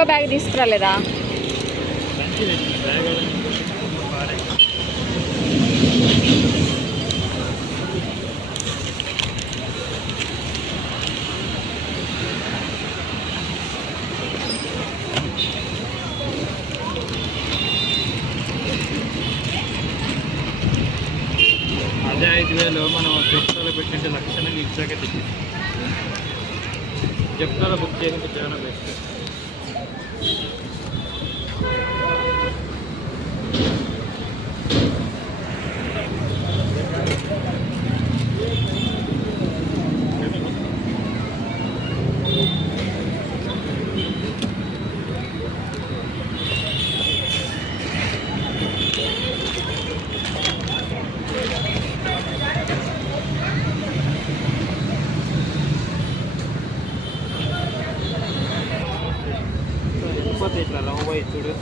ఇంకో బ్యాగ్ తీసుకురాలేదా? అదే ఐదు వేలు మనం జప్తాలో పెట్టింటే లక్షణంగా ఇచ్చాకే తెచ్చింది జప్తాలో బుక్ చేయడానికి చాలా బెస్ట్. Thank you. ఇట్లా లవ్ పోయి చూడు.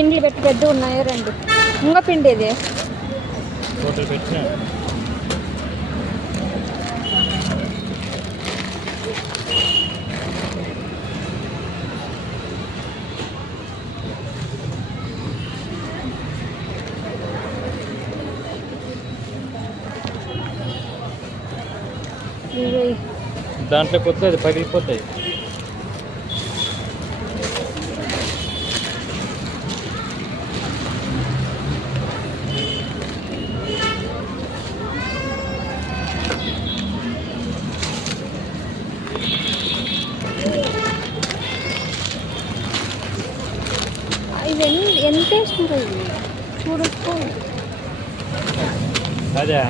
పిండిలు పెట్టి పెద్ద ఉన్నాయో రెండు? ఇంకో పిండి ఇది దాంట్లో కొత్త అది పగిలిపోతాయి. ఇవన్నీ ఎంత ఇవి చూడొచ్చు అదే.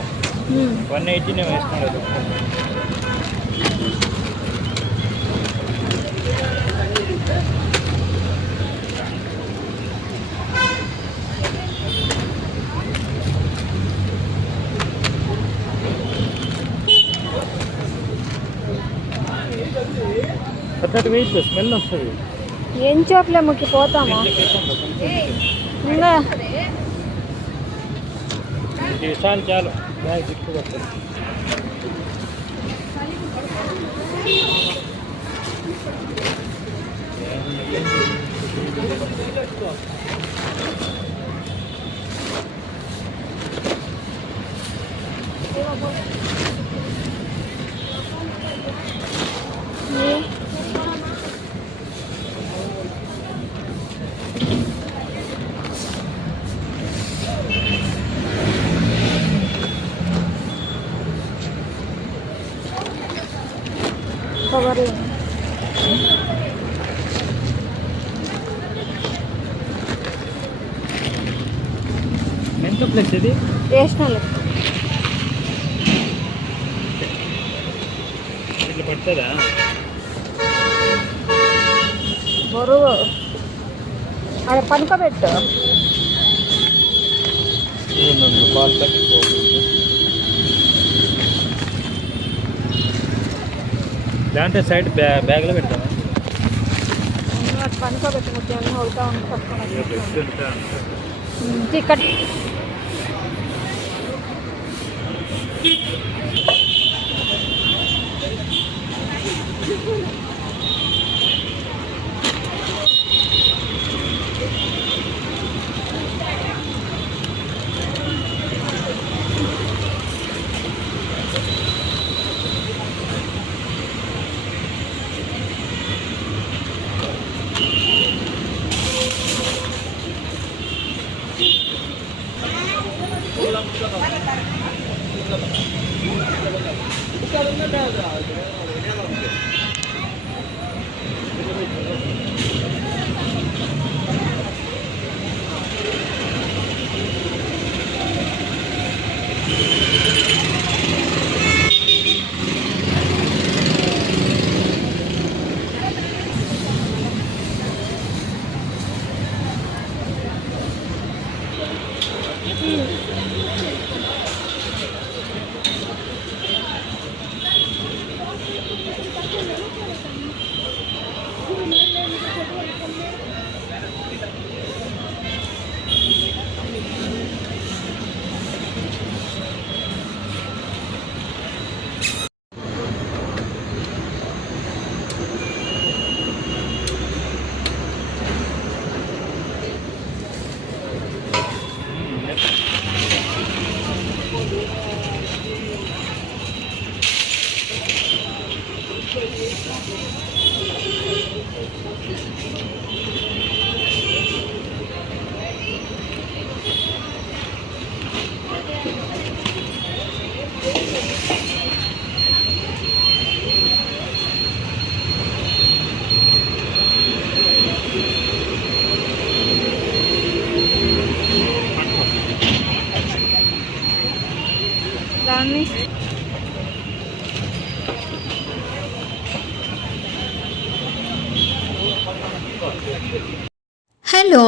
వన్ ఎయిటీనే వేసినాడు అట్లా వెయిట్ స్మెల్ వస్తుంది. ఏం చోట్లే ముక్కి పోతామా? ఇంకా చాలు చాలు బ్యాగ్ ఎంత ప్లస్ ఇది? ఇట్లా పడుతుందా? బరువు. అది పనుకోబెట్టు పాలు తగ్గిపోతుంది దాంట్లో సైడ్ బ్యా బ్యాగ్లో అనుకోబెట్టుకుంటాను అవుతా ఉంది పట్టుకున్నాను టికెట్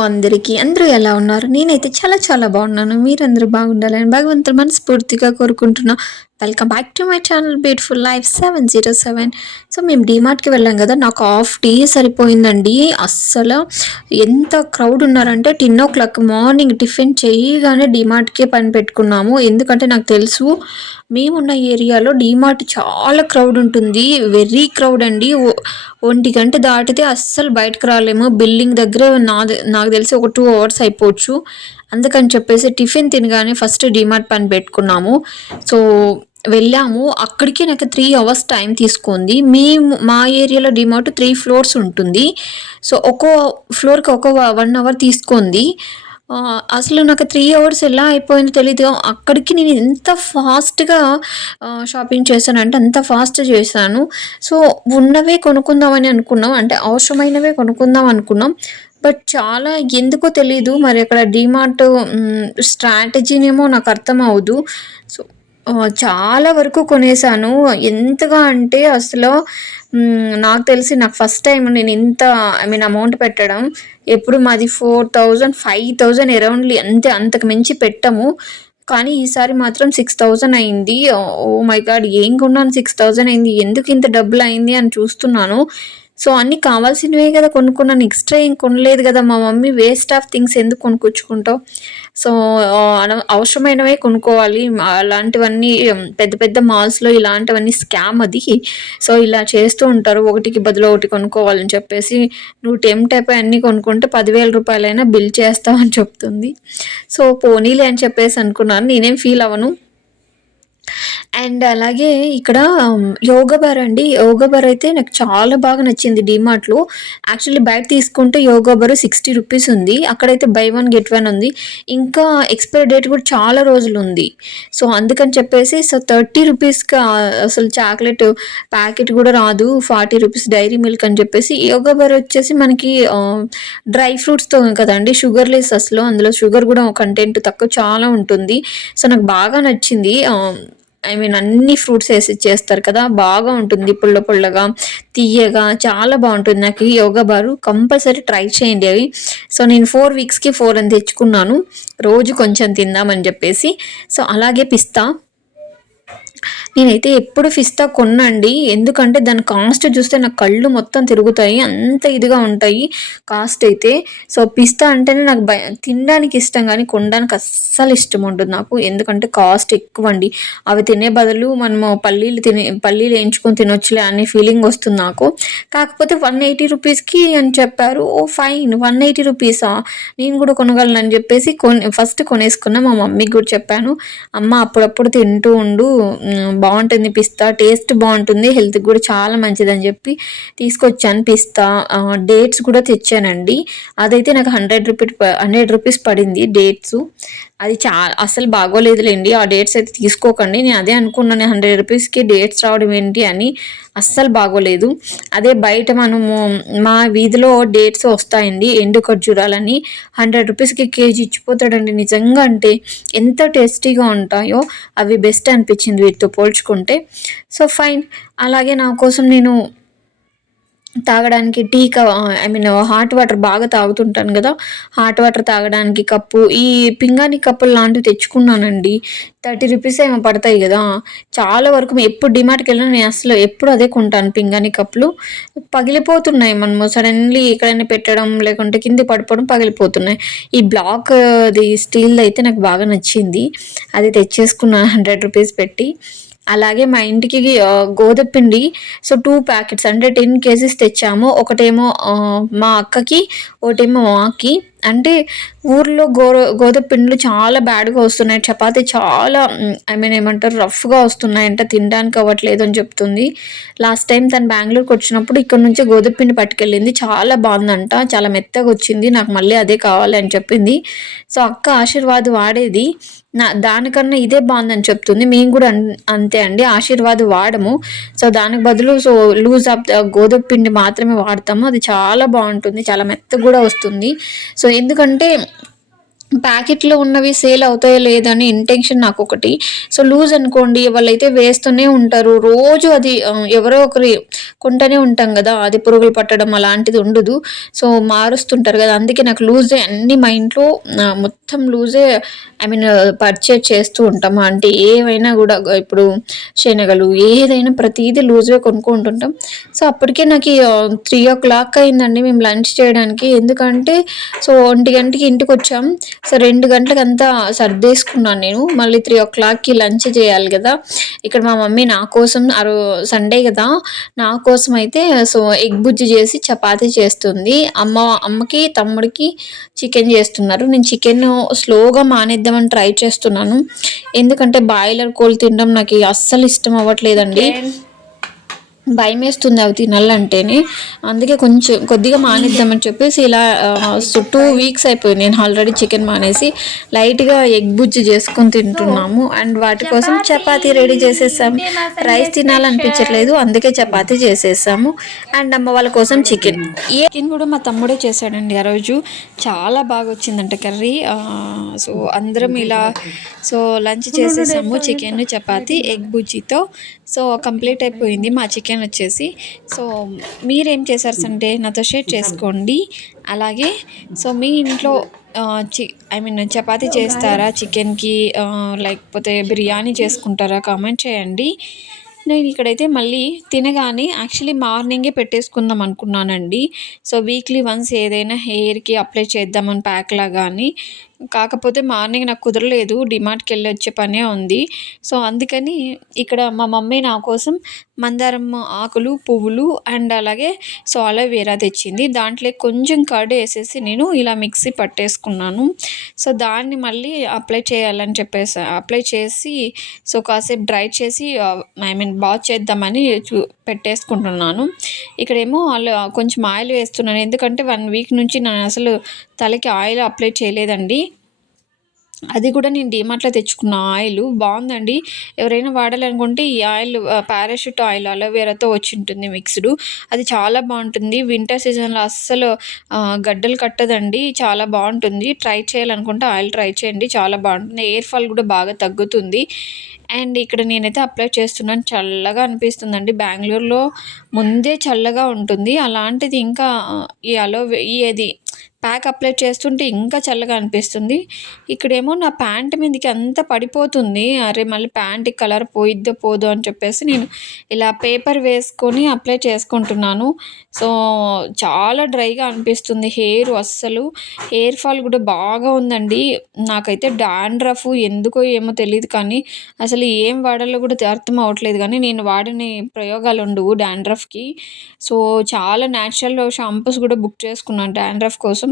అందరికీ అందరూ ఎలా ఉన్నారు? నేనైతే చాలా చాలా బాగున్నాను. మీరందరూ బాగుండాలని భగవంతుడు మనస్ఫూర్తిగా కోరుకుంటున్నా. Welcome back to my channel beautiful life seven zero seven so మేము డీమార్ట్కి వెళ్ళాం కదా నాకు హాఫ్ డే సరిపోయిందండి. అస్సలు ఎంత క్రౌడ్ ఉన్నారంటే ten o'clock morning tiffin చేయగానే డీమార్ట్కే పని పెట్టుకున్నాము. ఎందుకంటే నాకు తెలుసు మేమున్న ఏరియాలో డీమార్ట్ చాలా క్రౌడ్ ఉంటుంది. వెరీ క్రౌడ్ అండి. ఒంటి గంట దాటితే అస్సలు బయటకు రాలేము. బిల్డింగ్ దగ్గర నా నాకు తెలిసి ఒక టూ అవర్స్ అయిపోవచ్చు. అందుకని చెప్పేసి టిఫిన్ తినగానే ఫస్ట్ డిమార్ట్ పని పెట్టుకున్నాము. సో వెళ్ళాము. అక్కడికి నాకు త్రీ అవర్స్ టైం తీసుకుంది. మేము మా ఏరియాలో డిమార్ట్ త్రీ ఫ్లోర్స్ ఉంటుంది. సో ఒక్కో ఫ్లోర్కి ఒక వన్ అవర్ తీసుకుంది. అసలు నాకు త్రీ అవర్స్ ఎలా అయిపోయిందో తెలీదు. అక్కడికి నేను ఎంత ఫాస్ట్గా షాపింగ్ చేశానంటే అంత ఫాస్ట్ చేశాను. సో ఉన్నవే కొనుక్కుందామని అనుకున్నాం. అంటే అవసరమైనవే కొనుక్కుందాం అనుకున్నాం. బట్ చాలా ఎందుకో తెలీదు. మరి అక్కడ డిమార్ట్ స్ట్రాటజీనేమో నాకు అర్థం అవ్వదు. సో చాలా వరకు కొనేసాను ఎంతగా అంటే అసలు నాకు తెలిసి నాకు ఫస్ట్ టైం నేను ఇంత ఐ మీన్ అమౌంట్ పెట్టడం. ఎప్పుడు మాది four thousand five thousand aroundly అంతే అంతకు మించి పెట్టము. కానీ ఈసారి మాత్రం సిక్స్ థౌజండ్ అయింది. ఓ మై గాడ్ ఏం కొన్నాను? సిక్స్ థౌజండ్ అయింది. ఎందుకు ఇంత డబ్బులు అయింది అని చూస్తున్నాను. సో అన్నీ కావాల్సినవే కదా కొనుక్కున్నాను ఎక్స్ట్రా ఏం కొనలేదు కదా మా మమ్మీ వేస్ట్ ఆఫ్ థింగ్స్ ఎందుకు కొనుక్కొచ్చుకుంటావు? సో అన- అవసరమైనవే కొనుక్కోవాలి. అలాంటివన్నీ పెద్ద పెద్ద మాల్స్లో ఇలాంటివన్నీ స్కామ్ అది. సో ఇలా చేస్తూ ఉంటారు. ఒకటికి బదులు ఒకటి కొనుక్కోవాలని చెప్పేసి నువ్వు టెంప్ట్ అయిపోయి అన్నీ కొనుక్కుంటే పదివేల రూపాయలైనా బిల్ చేస్తావని చెప్తుంది. సో పోనీలే అని చెప్పేసి అనుకున్నాను. నేనేం ఫీల్ అవ్వను. అండ్ అలాగే ఇక్కడ యోగా బార్ అండి. యోగా బార్ అయితే నాకు చాలా బాగా నచ్చింది డిమార్ట్లో. యాక్చువల్లీ బయట తీసుకుంటే యోగా బార్ సిక్స్టీ రూపీస్ ఉంది. అక్కడైతే బై వన్ గెట్ వన్ ఉంది. ఇంకా ఎక్స్పైరీ డేట్ కూడా చాలా రోజులు ఉంది. సో అందుకని చెప్పేసి సో థర్టీ రూపీస్కి అసలు చాక్లెట్ ప్యాకెట్ కూడా రాదు. ఫార్టీ రూపీస్ డైరీ మిల్క్ అని చెప్పేసి. యోగా బార్ వచ్చేసి మనకి డ్రై ఫ్రూట్స్తో కదండి. షుగర్ లెస్ అసలు అందులో షుగర్ కూడా కంటెంట్ తక్కువ చాలా ఉంటుంది. సో నాకు బాగా నచ్చింది. ఐ మీన్ అన్ని ఫ్రూట్స్ వేసి చేస్తారు కదా బాగా ఉంటుంది పుల్ల పుల్లగా తీయగా చాలా బాగుంటుంది. నాకు యోగా బారు కంపల్సరీ ట్రై చేయండి అవి. సో నేను ఫోర్ వీక్స్కి ఫోర్ అని తెచ్చుకున్నాను. రోజు కొంచెం తిందామని చెప్పేసి. సో అలాగే పిస్తా. నేనైతే ఎప్పుడు ఫిస్తా కొనండి ఎందుకంటే దాని కాస్ట్ చూస్తే నా కళ్ళు మొత్తం తిరుగుతాయి. అంత ఇదిగా ఉంటాయి కాస్ట్ అయితే. సో పిస్తా అంటేనే నాకు భయ తినడానికి ఇష్టం కానీ కొనడానికి అస్సలు ఇష్టం ఉంటుంది నాకు. ఎందుకంటే కాస్ట్ ఎక్కువ అండి అవి తినే బదులు మనము పల్లీలు తినే పల్లీలు వేయించుకొని తినొచ్చులే అనే ఫీలింగ్ వస్తుంది నాకు. కాకపోతే వన్ ఎయిటీ రూపీస్కి అని చెప్పారు. Oh fine. వన్ ఎయిటీ రూపీసా? నేను కూడా కొనగలను అని చెప్పేసి కొని ఫస్ట్ కొనేసుకున్నా. మా మమ్మీకి కూడా చెప్పాను. అమ్మ అప్పుడప్పుడు తింటూ ఉండు. బాగుంటుంది పిస్తా. టేస్ట్ బాగుంటుంది హెల్త్కి కూడా చాలా మంచిదని చెప్పి తీసుకొచ్చాను పిస్తా. డేట్స్ కూడా తెచ్చానండి. అదైతే నాకు హండ్రెడ్ రూపీ హండ్రెడ్ రూపీస్ పడింది డేట్స్. అది చా అసలు బాగోలేదులేండి. ఆ డేట్స్ అయితే తీసుకోకండి. నేను అదే అనుకున్నాను హండ్రెడ్ రూపీస్కి డేట్స్ రావడం ఏంటి అని అస్సలు బాగోలేదు. అదే బయట మనము మా వీధిలో డేట్స్ వస్తాయండి. ఎండు ఖర్జూరాలని హండ్రెడ్ రూపీస్కి కేజీ ఇచ్చిపోతాడండి. నిజంగా అంటే ఎంత టేస్టీగా ఉంటాయో అవి బెస్ట్ అనిపించింది వీటితో పోల్చుకుంటే. So fine. అలాగే నా కోసం నేను తాగడానికి టీ క ఐ మీన్ హాట్ వాటర్ బాగా తాగుతుంటాను కదా. హాట్ వాటర్ తాగడానికి కప్పు ఈ పింగాణి కప్పులు లాంటివి తెచ్చుకున్నానండి. థర్టీ రూపీస్ ఏమో పడతాయి కదా. చాలా వరకు ఎప్పుడు డిమార్ట్కి వెళ్ళినా నేను అసలు ఎప్పుడు అదే కొంటాను పింగాణి కప్పులు. పగిలిపోతున్నాయి మనము. సడన్లీ ఎక్కడైనా పెట్టడం లేకుంటే కింద పడిపోవడం పగిలిపోతున్నాయి. ఈ బ్లాక్ అది స్టీల్ అయితే నాకు బాగా నచ్చింది. అది తెచ్చేసుకున్నాను హండ్రెడ్ రూపీస్ పెట్టి. అలాగే మా ఇంటికి ఆ, గోధుమ పిండి సో టూ ప్యాకెట్స్ అంటే టెన్ కేజీస్ తెచ్చాము. ఒకటేమో మా అక్కకి ఒకటేమో మాకి. అంటే ఊర్లో గో గోధుమ పిండిలు చాలా బ్యాడ్గా వస్తున్నాయి. చపాతీ చాలా ఐ మీన్ ఏమంటారు రఫ్గా వస్తున్నాయంట. తినడానికి అవ్వట్లేదు అని చెప్తుంది. లాస్ట్ టైం తను బెంగళూరుకి వచ్చినప్పుడు ఇక్కడ నుంచి గోధుమ పిండి పట్టుకెళ్ళింది. చాలా బాగుందంట. చాలా మెత్తగా వచ్చింది. నాకు మళ్ళీ అదే కావాలి అని చెప్పింది. సో అక్క ఆశీర్వాద్ వాడేది. నా దానికన్నా ఇదే బాగుందని చెప్తుంది. మేము కూడా అన్- అంతే అండి. ఆశీర్వాద్ వాడము. సో దానికి బదులు సో లూజ్ ఆఫ్ గోధుమ పిండి మాత్రమే వాడతాము. అది చాలా బాగుంటుంది. చాలా మెత్తగా కూడా వస్తుంది. సో ఎందుకంటే ప్యాకెట్లో ఉన్నవి సేల్ అవుతాయో లేదని ఇంటెన్షన్ నాకు ఒకటి సో లూజ్ అనుకోండి వాళ్ళైతే వేస్తూనే ఉంటారు. రోజు అది ఎవరో ఒకరి కొంటూనే ఉంటాం కదా అది పురుగులు పట్టడం అలాంటిది ఉండదు. సో మారుస్తుంటారు కదా అందుకే నాకు లూజే అన్ని మా ఇంట్లో మొత్తం లూజే ఐ మీన్ పర్చేజ్ చేస్తూ ఉంటాం. అంటే ఏవైనా కూడా ఇప్పుడు శనగలు ఏదైనా ప్రతిదీ లూజ్గా కొనుక్కుంటుంటాం. సో అప్పటికే నాకు త్రీ ఓ క్లాక్ అయిందండి మేము లంచ్ చేయడానికి. ఎందుకంటే సో ఒంటి గంటకి ఇంటికి వచ్చాం సో రెండు గంటలకంతా సర్దేసుకున్నాను నేను. మళ్ళీ త్రీ ఓ క్లాక్కి లంచ్ చేయాలి కదా. ఇక్కడ మా మమ్మీ నా కోసం అరు సండే కదా. నా కోసం అయితే సో ఎగ్ బుజ్జి చేసి చపాతీ చేస్తుంది. అమ్మ అమ్మకి తమ్ముడికి చికెన్ చేస్తున్నారు. నేను చికెన్ స్లోగా మానేద్దామని ట్రై చేస్తున్నాను. ఎందుకంటే బాయిలర్ కోళ్ళు తినడం నాకు అస్సలు ఇష్టం అవ్వట్లేదండి. భయం వేస్తుంది అవి తినాలంటేనే. అందుకే కొంచెం కొద్దిగా మానేద్దామని చెప్పేసి ఇలా టూ వీక్స్ అయిపోయింది. నేను ఆల్రెడీ చికెన్ మానేసి లైట్గా ఎగ్ బుజ్జి చేసుకొని తింటున్నాము. అండ్ వాటి కోసం చపాతీ రెడీ చేసేసాము. రైస్ తినాలనిపించట్లేదు. అందుకే చపాతీ చేసేసాము. అండ్ అమ్మ వాళ్ళ కోసం చికెన్. ఏ చికెన్ కూడా మా తమ్ముడే చేశాడండి ఆ రోజు. చాలా బాగా వచ్చిందంట కర్రీ. సో అందరం ఇలా సో లంచ్ చేసేసాము చికెన్ చపాతీ ఎగ్ బుజ్జితో. సో కంప్లీట్ అయిపోయింది మా చికెన్. వచ్చేసి సో మీరేం చేశారు సంటే నాతో షేర్ చేసుకోండి. అలాగే సో మీ ఇంట్లో చి ఐ మీన్ చపాతీ చేస్తారా చికెన్కి? లేకపోతే బిర్యానీ చేసుకుంటారా? కామెంట్ చేయండి. నేను ఇక్కడైతే మళ్ళీ తినగానే యాక్చువల్లీ మార్నింగే పెట్టేసుకుందాం అనుకున్నానండి. సో వీక్లీ వన్స్ ఏదైనా హెయిర్కి అప్లై చేద్దామని ప్యాక్లా కానీ కాకపోతే మార్నింగ్ నాకు కుదరలేదు డిమార్ట్కి వెళ్ళి వచ్చే పనే ఉంది. సో అందుకని ఇక్కడ మా మమ్మీ నా కోసం మందారం ఆకులు పువ్వులు అండ్ అలాగే సో అలోవేరా తెచ్చింది. దాంట్లో కొంచెం కర్డ్ వేసేసి నేను ఇలా మిక్సీ పట్టేసుకున్నాను. సో దాన్ని మళ్ళీ అప్లై చేయాలని చెప్పేసి అప్లై చేసి సో కాసేపు డ్రై చేసి ఐ మీన్ బాత్ చేద్దామని చూ పెట్టేసుకుంటున్నాను. ఇక్కడేమో వాళ్ళు కొంచెం ఆయిల్ వేస్తున్నాను. ఎందుకంటే వన్ వీక్ నుంచి నేను అసలు తలకి ఆయిల్ అప్లై చేయలేదండి. అది కూడా నేను డిమార్ట్లో తెచ్చుకున్న ఆయిల్. బాగుందండి. ఎవరైనా వాడాలనుకుంటే ఈ ఆయిల్ పారాషూట్ ఆయిల్ అలోవేరాతో వచ్చి ఉంటుంది మిక్స్డ్. అది చాలా బాగుంటుంది. వింటర్ సీజన్లో అస్సలు గడ్డలు కట్టదండి. చాలా బాగుంటుంది. ట్రై చేయాలనుకుంటే ఆయిల్ ట్రై చేయండి. చాలా బాగుంటుంది. ఎయిర్ ఫాల్ కూడా బాగా తగ్గుతుంది. అండ్ ఇక్కడ నేనైతే అప్లై చేస్తున్నాను. చల్లగా అనిపిస్తుందండి. బెంగళూరులో ముందే చల్లగా ఉంటుంది. అలాంటిది ఇంకా ఈ అలోవే ఈ అది ప్యాక్ అప్లై చేస్తుంటే ఇంకా చల్లగా అనిపిస్తుంది. ఇక్కడేమో నా ప్యాంట్ మీదకి అంతా పడిపోతుంది. అరే మళ్ళీ ప్యాంట్ కలర్ పోయిద్దో పోదో అని చెప్పేసి నేను ఇలా పేపర్ వేసుకొని అప్లై చేసుకుంటున్నాను. సో చాలా డ్రైగా అనిపిస్తుంది హెయిర్ అస్సలు. హెయిర్ ఫాల్ కూడా బాగా ఉందండి. నాకైతే డాండ్రఫ్ ఎందుకో ఏమో తెలియదు కానీ అసలు ఏం వాడాలో కూడా అర్థం అవ్వట్లేదు కానీ నేను వాడిన ప్రయోగాలు ఉండవు డాండ్రఫ్కి. సో చాలా న్యాచురల్ షాంపూస్ కూడా బుక్ చేసుకున్నాను డాండ్రఫ్ కోసం.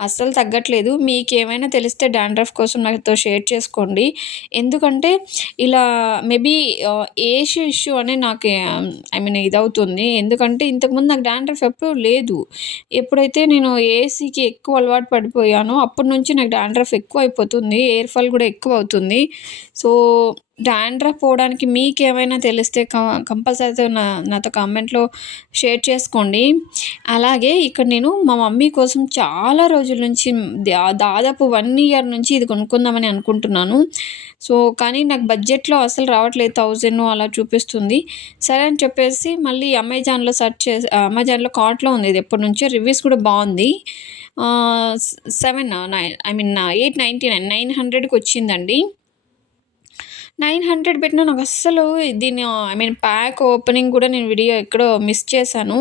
అస్సలు తగ్గట్లేదు. మీకు ఏమైనా తెలిస్తే డాండ్రఫ్ కోసం నాతో షేర్ చేసుకోండి. ఎందుకంటే ఇలా మేబీ ఏజ్ ఇష్యూ అనే నాకు ఐ మీన్ ఇదవుతుంది. ఎందుకంటే ఇంతకుముందు నాకు డాండ్రఫ్ ఎప్పుడూ లేదు. ఎప్పుడైతే నేను ఏసీకి ఎక్కువ అలవాటు పడిపోయానో అప్పటి నుంచి నాకు డాండ్రఫ్ ఎక్కువ అయిపోతుంది. ఎయిర్ ఫాల్ కూడా ఎక్కువ అవుతుంది. సో డాండ్రఫ్ పోవడానికి మీకు ఏమైనా తెలిస్తే కంపల్సరీ నా నాతో కామెంట్లో షేర్ చేసుకోండి. అలాగే ఇక్కడ నేను మా మమ్మీ కోసం చాలా రోజులు రోజుల నుంచి దాదాపు వన్ ఇయర్ నుంచి ఇది కొనుక్కుందామని అనుకుంటున్నాను. సో కానీ నాకు బడ్జెట్లో అసలు రావట్లేదు థౌజండ్ అలా చూపిస్తుంది. సరే అని చెప్పేసి మళ్ళీ అమెజాన్లో సెర్చ్ చేసి అమెజాన్లో కార్ట్లో ఉంది ఇది ఎప్పటి నుంచో. రివ్యూస్ కూడా బాగుంది. Seven nine I mean eight ninety nine nine హండ్రెడ్కి వచ్చిందండి. నైన్ హండ్రెడ్ పెట్టినా నాకు అస్సలు దీని ఐ మీన్ ప్యాక్ ఓపెనింగ్ కూడా నేను వీడియో ఎక్కడో మిస్ చేశాను.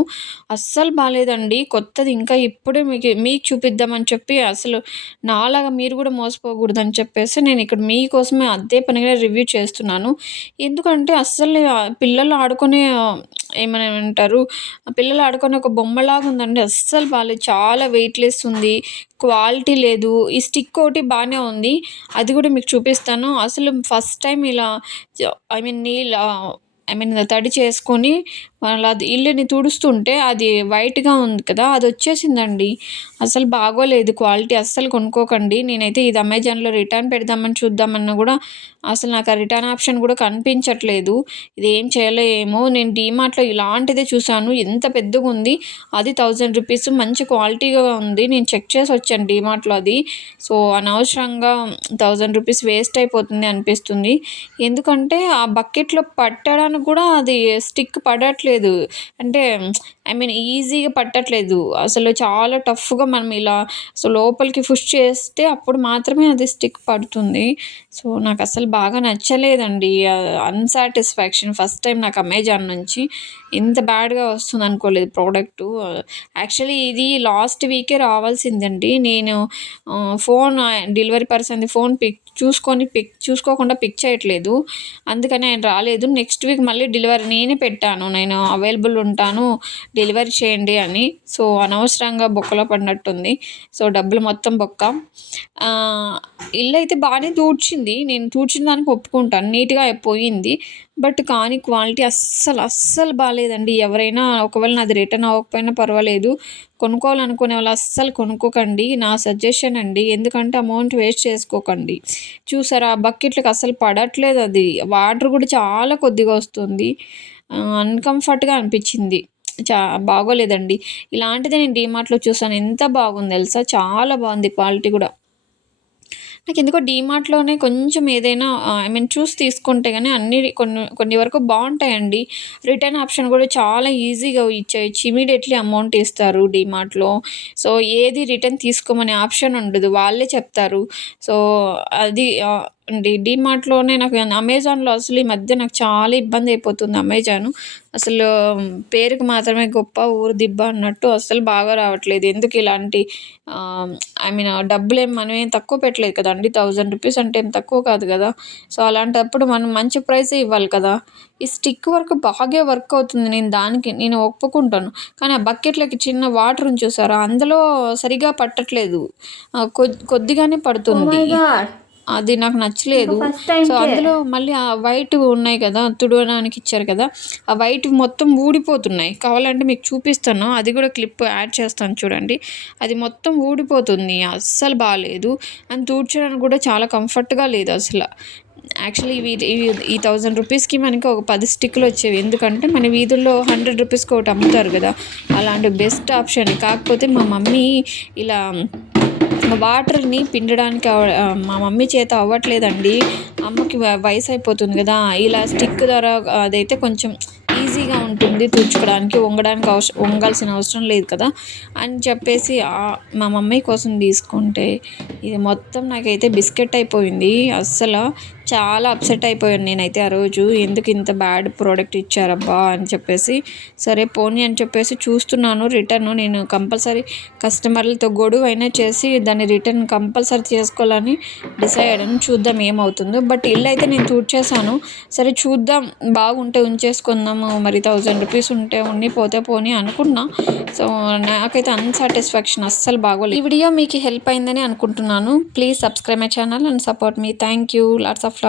అస్సలు బాగాలేదండి కొత్తది ఇంకా ఇప్పుడే మీకు మీకు చూపిద్దామని చెప్పి అసలు నాలాగా మీరు కూడా మోసపోకూడదని చెప్పేసి నేను ఇక్కడ మీకోసమే అదే పనిగా రివ్యూ చేస్తున్నాను. ఎందుకంటే అస్సలు పిల్లలు ఆడుకునే ఏమని అంటారు? పిల్లలు ఆడుకునే ఒక బొమ్మలాగా ఉందండి అస్సలు బాగాలేదు చాలా వెయిట్లెస్ ఉంది. క్వాలిటీ లేదు. ఈ స్టిక్ ఒకటి బాగానే ఉంది. అది కూడా మీకు చూపిస్తాను. అసలు ఫస్ట్ టైం ఇలా ఐ మీన్ నీళ్ళ ఐ మీన్ తడి చేసుకొని అలా అది ఇల్లుని తుడుస్తుంటే అది వైట్గా ఉంది కదా అది వచ్చేసిందండి. అసలు బాగోలేదు క్వాలిటీ అస్సలు కొనుక్కోకండి. నేనైతే ఇది అమెజాన్లో రిటర్న్ పెడదామని చూద్దామన్నా కూడా అసలు నాకు ఆ రిటర్న్ ఆప్షన్ కూడా కనిపించట్లేదు. ఇది ఏం చేయాలో ఏమో నేను డీమార్ట్లో ఇలాంటిదే చూశాను. ఎంత పెద్దగా ఉంది అది థౌజండ్ రూపీస్ మంచి క్వాలిటీగా ఉంది. నేను చెక్ చేసి వచ్చాను డీమార్ట్లో అది. సో అనవసరంగా థౌజండ్ రూపీస్ వేస్ట్ అయిపోతుంది అనిపిస్తుంది. ఎందుకంటే ఆ బకెట్లో పట్టడానికి కూడా అది స్టిక్ పడట్లేదు. అంటే ఐ మీన్ ఈజీగా పట్టట్లేదు. అసలు చాలా టఫ్గా మనం ఇలా సో లోపలికి పుష్ చేస్తే అప్పుడు మాత్రమే అది స్టిక్ పడుతుంది. సో నాకు అసలు బాగా నచ్చలేదండి. అన్సాటిస్ఫాక్షన్ ఫస్ట్ టైం నాకు అమెజాన్ నుంచి ఇంత బ్యాడ్గా వస్తుంది అనుకోలేదు ప్రోడక్ట్ యాక్చువల్లీ ఇది లాస్ట్ వీకే రావాల్సిందండి. నేను ఫోన్ డెలివరీ పర్సన్ది ఫోన్ పిక్ చూసుకొని పిక్ చూసుకోకుండా పిక్ చేయట్లేదు. అందుకని ఆయన రాలేదు. నెక్స్ట్ వీక్ మళ్ళీ డెలివరీ నేనే పెట్టాను. నేను అవైలబుల్ ఉంటాను. డెలివరీ చేయండి అని. సో అనవసరంగా బొక్కలో పడినట్టుంది. సో డబ్బులు మొత్తం బొక్క. ఇల్లు అయితే బాగానే తూడ్చింది. నేను తూడ్చిన దానికి ఒప్పుకుంటాను. నీట్గా పోయింది బట్ కానీ క్వాలిటీ అస్సలు అస్సలు బాగాలేదండి ఎవరైనా ఒకవేళ నాది రిటర్న్ అవ్వకపోయినా పర్వాలేదు. కొనుక్కోవాలనుకునే వాళ్ళు అస్సలు కొనుక్కోకండి. నా సజెషన్ అండి. ఎందుకంటే అమౌంట్ వేస్ట్ చేసుకోకండి. చూసారా ఆ బకెట్లకు అస్సలు పడట్లేదు అది. వాటర్ కూడా చాలా కొద్దిగా వస్తుంది. అన్కంఫర్ట్గా అనిపించింది. చా బాగోలేదండి. ఇలాంటిదే నేను డీమార్ట్లో చూసాను. ఎంత బాగుంది తెలుసా? చాలా బాగుంది క్వాలిటీ కూడా. నాకు ఎందుకో డీమార్ట్లోనే కొంచెం ఏదైనా ఐ మీన్ చూసి తీసుకుంటే కానీ అన్ని కొన్ని కొన్ని వరకు బాగుంటాయండి. రిటర్న్ ఆప్షన్ కూడా చాలా ఈజీగా ఇచ్చేయచ్చు. ఇమీడియట్లీ అమౌంట్ ఇస్తారు డీమార్ట్లో సో ఏది రిటర్న్ తీసుకోమనే ఆప్షన్ ఉండదు. వాళ్ళే చెప్తారు. సో అది అండి. డీమార్ట్లోనే నాకు అమెజాన్లో అసలు ఈ మధ్య నాకు చాలా ఇబ్బంది అయిపోతుంది అమెజాన్ అసలు పేరుకు మాత్రమే గొప్ప ఊరు దిబ్బ అన్నట్టు అసలు బాగా రావట్లేదు. ఎందుకు ఇలాంటి ఐ మీన్ డబ్బులు ఏం మనం ఏం తక్కువ పెట్టలేదు కదండి థౌజండ్ రూపీస్ అంటే ఏం తక్కువ కాదు కదా. సో అలాంటప్పుడు మనం మంచి ప్రైసే ఇవ్వాలి కదా. ఈ స్టిక్ వర్క్ బాగా వర్క్ అవుతుంది. నేను దానికి నేను ఒప్పుకుంటాను. కానీ ఆ బకెట్లకి చిన్న వాటర్ ఉంది చూసారా? అందులో సరిగా పట్టట్లేదు. కొద్దిగానే పడుతుంది. Oh అది నాకు నచ్చలేదు. సో అందులో మళ్ళీ ఆ వైట్ ఉన్నాయి కదా తుడవడానికి ఇచ్చారు కదా ఆ వైట్ మొత్తం ఊడిపోతున్నాయి. కావాలంటే మీకు చూపిస్తాను. అది కూడా క్లిప్ యాడ్ చేస్తాను చూడండి. అది మొత్తం ఊడిపోతుంది. అస్సలు బాగాలేదు అండ్ తూడ్చడానికి కూడా చాలా కంఫర్ట్గా లేదు అసలు. యాక్చువల్లీ ఇవి ఇవి ఈ థౌజండ్ రూపీస్కి మనకి ఒక పది స్టిక్లు వచ్చేవి. ఎందుకంటే మన వీధుల్లో హండ్రెడ్ రూపీస్కి ఒకటి అమ్ముతారు కదా. అలాంటి బెస్ట్ ఆప్షన్ కాకపోతే మా మమ్మీ ఇలా వాటర్ని పిండడానికి మా మమ్మీ చేత అవ్వట్లేదండి. అమ్మకి వ- వయసు అయిపోతుంది కదా. ఇలా స్టిక్ ద్వారా అదైతే కొంచెం ఈజీగా ఉంటుంది తుడుచుకోవడానికి వంగడానికి అవసరం వంగాల్సిన అవసరం లేదు కదా. అని చెప్పేసి మా మమ్మీ కోసం తీసుకుంటే ఇది మొత్తం నాకైతే బిస్కెట్ అయిపోయింది. అస్సలు చాలా అప్సెట్ అయిపోయాను నేనైతే ఆ రోజు. ఎందుకు ఇంత బ్యాడ్ ప్రోడక్ట్ ఇచ్చారబ్బా అని చెప్పేసి సరే పోనీ అని చెప్పేసి చూస్తున్నాను రిటర్న్. నేను కంపల్సరీ కస్టమర్లతో గొడవ అయినా చేసి దాన్ని రిటర్న్ కంపల్సరీ చేసుకోవాలని డిసైడ్ అయ్యాను. చూద్దాం ఏమవుతుందో. బట్ ఇల్లు అయితే నేను చూడ్చేసాను సరే చూద్దాం. బాగుంటే ఉంచేసుకుందాము. మరి థౌజండ్ రూపీస్ ఉంటే ఉండి పోతే పోనీ అనుకున్నా. సో నాకైతే అన్సాటిస్ఫాక్షన్ అస్సలు బాగోలేదు ఈ వీడియో మీకు హెల్ప్ అయిందని అనుకుంటున్నాను. Please subscribe my channel and support me thank you lots of